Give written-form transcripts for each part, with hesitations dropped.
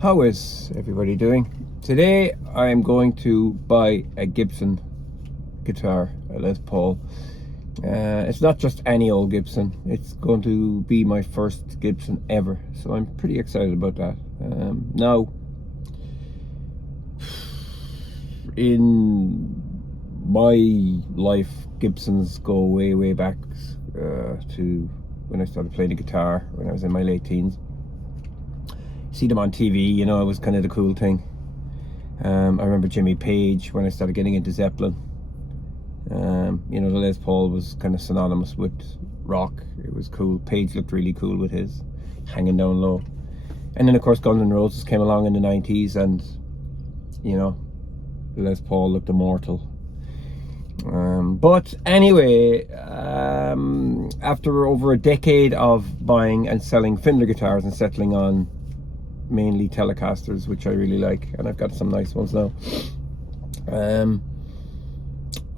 How is everybody doing? Today I'm going to buy a Gibson guitar, a Les Paul. It's not just any old Gibson, it's going to be my first Gibson ever, so I'm pretty excited about that. Now, in my life, Gibsons go way back to when I started playing the guitar when I was in my late teens. See them on TV, you know, it was kind of the cool thing. I remember Jimmy Page when I started getting into Zeppelin. You know, the Les Paul was kind of synonymous with rock. It was cool. Page looked really cool with his hanging down low. And then of course Guns N' Roses came along in the 90s, and you know, the Les Paul looked immortal. But anyway, after over a decade of buying and selling Fender guitars and settling on mainly Telecasters, which I really like, and I've got some nice ones now,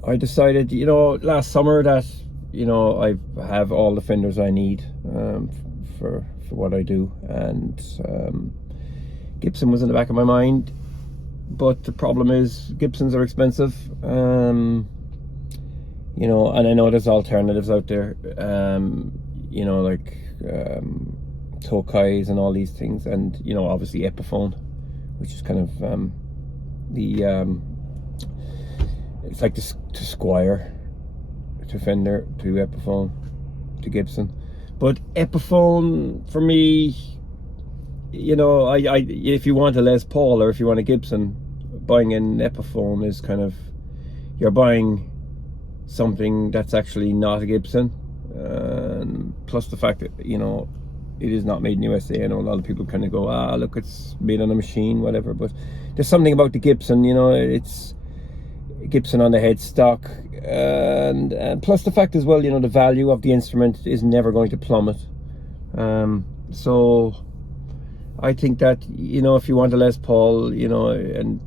I decided, you know, last summer that, you know, I have all the Fenders I need for what I do, and Gibson was in the back of my mind. But the problem is Gibsons are expensive, you know, and I know there's alternatives out there, you know, like Tokais and all these things, and you know, obviously Epiphone, which is kind of it's like to Squire, to Fender, to Epiphone, to Gibson. But Epiphone for me, you know, I if you want a Les Paul or if you want a Gibson, buying an Epiphone is kind of, you're buying something that's actually not a Gibson, plus the fact that, you know, it is not made in USA. I know a lot of people kind of go, look, it's made on a machine, whatever, but there's something about the Gibson, you know, it's Gibson on the headstock, and plus the fact as well, you know, the value of the instrument is never going to plummet. So I think that, you know, if you want a Les Paul, you know, and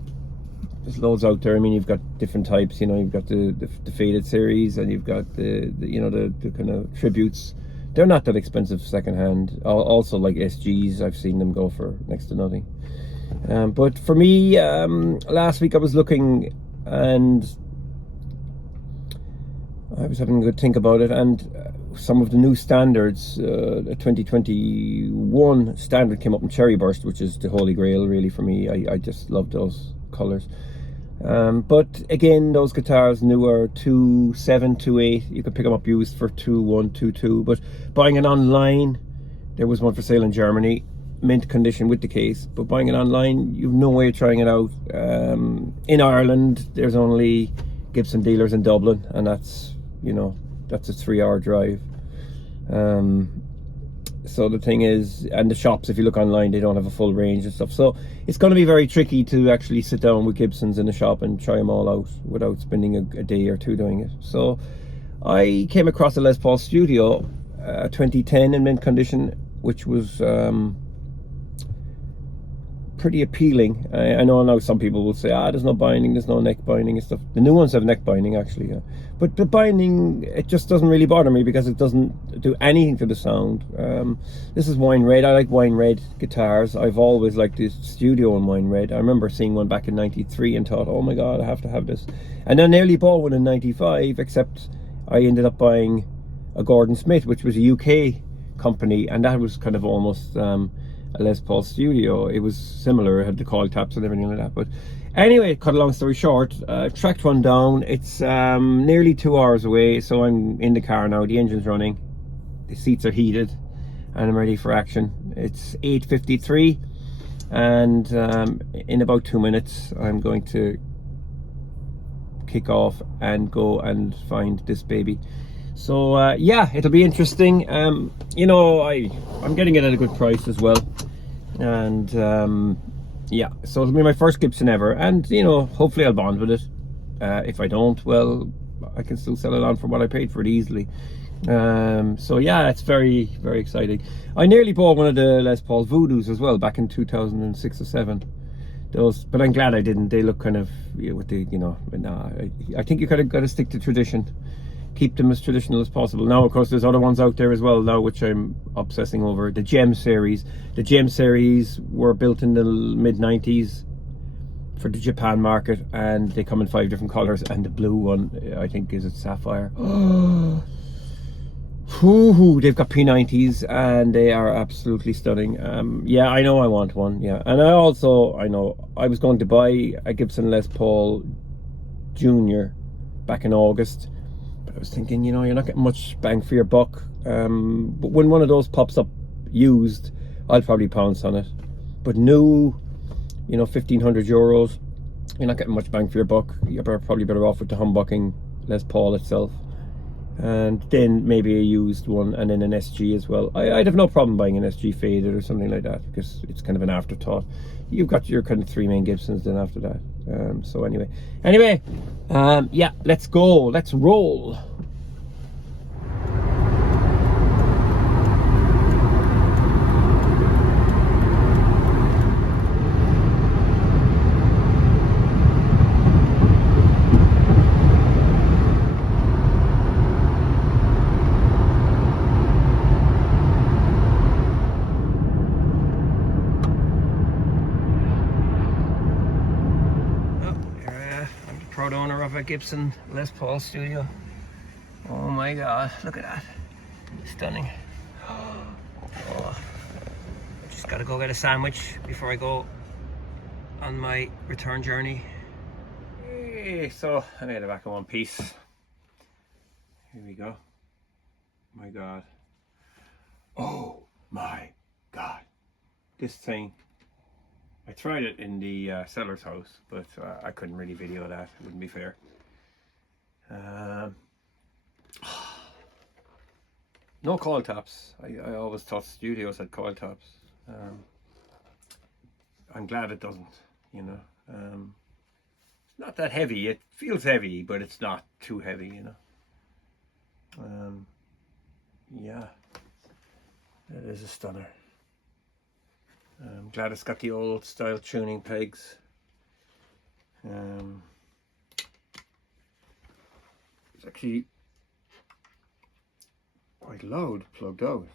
there's loads out there. I mean, you've got different types, you know, you've got the faded series, and you've got the you know, the kind of tributes. They're not that expensive secondhand. Also, like SGs, I've seen them go for next to nothing. But for me, last week I was looking, and I was having a good think about it, and some of the new standards, the 2021 standard came up in Cherry Burst, which is the holy grail really for me. I just love those colors. But again, those guitars newer, 2.7, 2.8, you could pick them up used for 2.1, 2.2. But buying it online, there was one for sale in Germany, mint condition with the case. But buying it online, you've no way of trying it out. In Ireland, there's only Gibson dealers in Dublin, and that's, you know, that's a 3-hour drive. So the thing is, and the shops, if you look online, they don't have a full range and stuff. So it's going to be very tricky to actually sit down with Gibsons in the shop and try them all out without spending a day or two doing it. So I came across a Les Paul Studio 2010 in mint condition, which was pretty appealing. I know now some people will say, there's no binding, there's no neck binding and stuff. The new ones have neck binding actually, yeah. But the binding, it just doesn't really bother me because it doesn't do anything to the sound. This is wine red. I like wine red guitars. I've always liked this Studio in wine red. I remember seeing one back in '93 and thought, oh my god, I have to have this. And I nearly bought one in '95, except I ended up buying a Gordon Smith, which was a UK company, and that was kind of almost a Les Paul Studio. It was similar, it had the coil taps and everything like that. But anyway, cut a long story short, tracked one down. It's nearly 2 hours away, so I'm in the car now. The engine's running, the seats are heated, and I'm ready for action. It's 8:53, and in about 2 minutes I'm going to kick off and go and find this baby. So yeah, it'll be interesting. You know, I'm getting it at a good price as well, and yeah, so it'll be my first Gibson ever, and you know, hopefully I'll bond with it. If I don't, well, I can still sell it on for what I paid for it easily. So yeah, it's very exciting. I nearly bought one of the Les Paul Voodoos as well back in 2006 or 7. Those, but I'm glad I didn't. They look kind of, with the, you know, I think you kind of got to stick to tradition. keep them as traditional as possible. Now, of course, there's other ones out there as well now, which I'm obsessing over. The Gem series. The Gem series were built in the mid-90s for the Japan market, and they come in 5 different colors. And the blue one, I think, is it sapphire. They've got P90s and they are absolutely stunning. Yeah, I know I want one. Yeah, and I know I was going to buy a Gibson Les Paul Junior back in August, but I was thinking, you're not getting much bang for your buck. But when one of those pops up used, I'll probably pounce on it. But new, €1,500, you're not getting much bang for your buck. You're probably better off with the humbucking Les Paul itself, and then maybe a used one, and then an SG as well. I'd have no problem buying an SG faded or something like that, because it's kind of an afterthought. You've got your kind of 3 main Gibsons then after that. So anyway, yeah, let's go, let's roll. Proud owner of a Gibson Les Paul Studio. Oh my god, look at that. Stunning. Oh, I just gotta go get a sandwich before I go on my return journey. Hey, so I made it back in one piece. Here we go. My god. Oh my god. This thing. I tried it in the seller's house, but I couldn't really video that. It wouldn't be fair. No coil taps. I always thought studios had coil taps. I'm glad it doesn't, it's not that heavy. It feels heavy, but it's not too heavy, Yeah, it is a stunner. I'm glad it's got the old style tuning pegs. It's actually quite loud plugged out.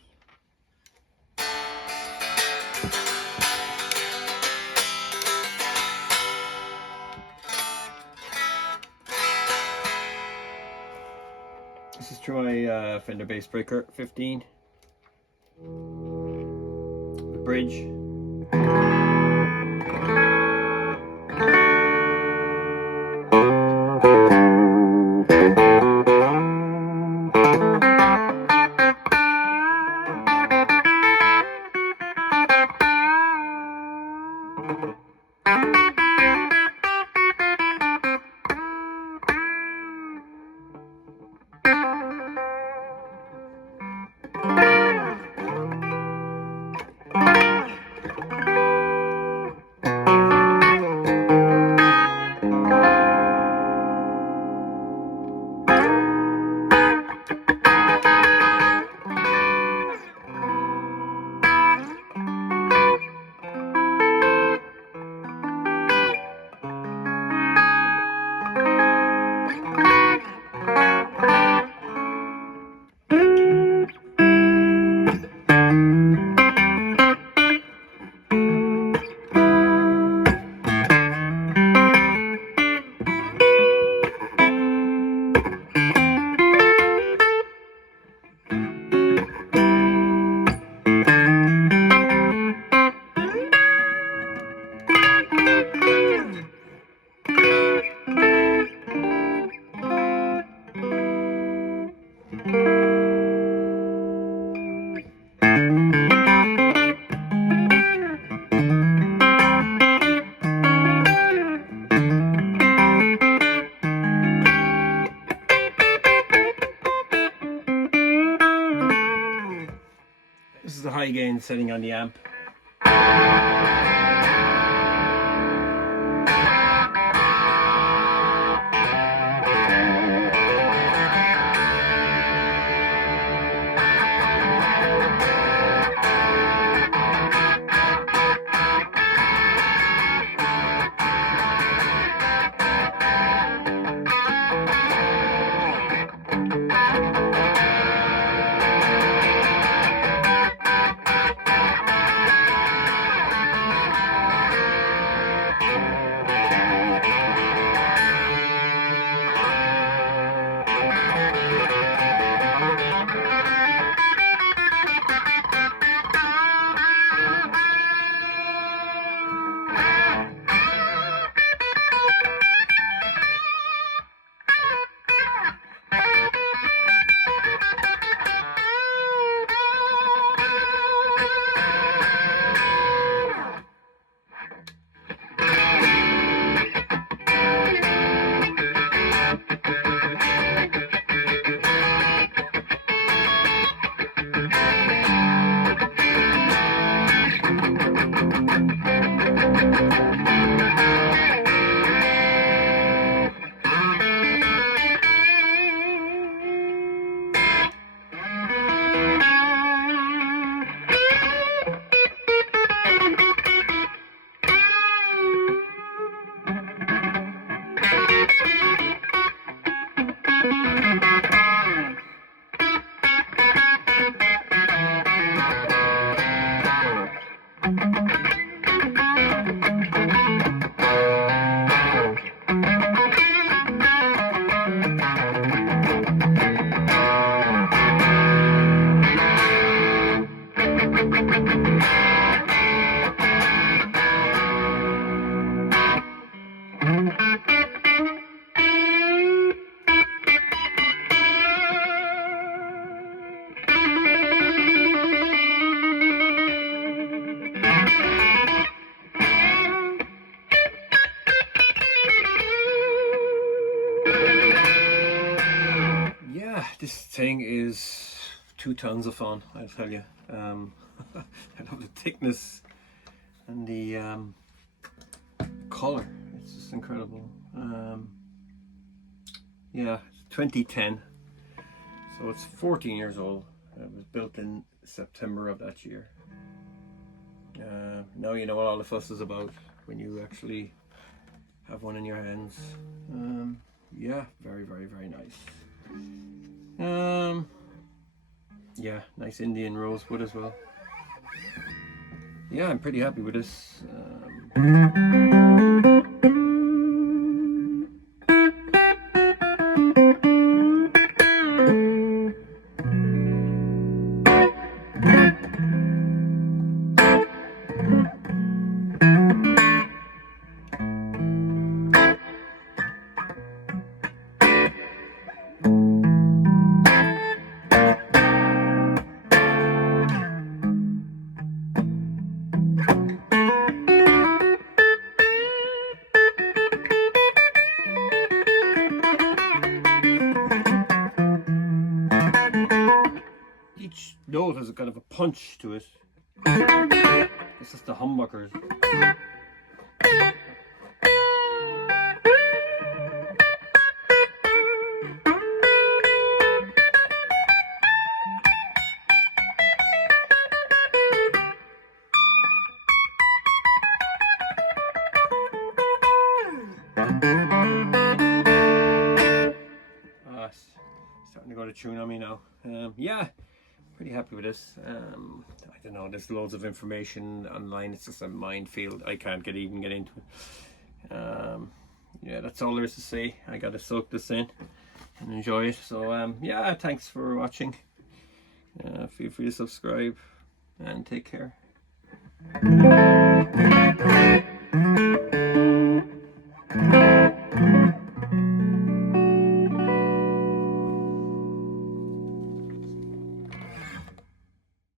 This is my Fender Bass Breaker 15. The bridge. This is the high gain setting on the amp. thing is 2 tons of fun, I'll tell you. I love the thickness and the color. It's just incredible. Yeah, 2010, so it's 14 years old. It was built in September of that year. Now you know what all the fuss is about when you actually have one in your hands. Yeah, very, very, very nice. Yeah, nice Indian rosewood as well. Yeah, I'm pretty happy with this. Each note has a kind of a punch to it. This is the humbuckers. Starting to go to tune on me now. Yeah, pretty happy with this. I don't know, there's loads of information online. It's just a minefield. I can't even get into it. Yeah, that's all there is to say. I gotta soak this in and enjoy it. So yeah, thanks for watching. Feel free to subscribe and take care.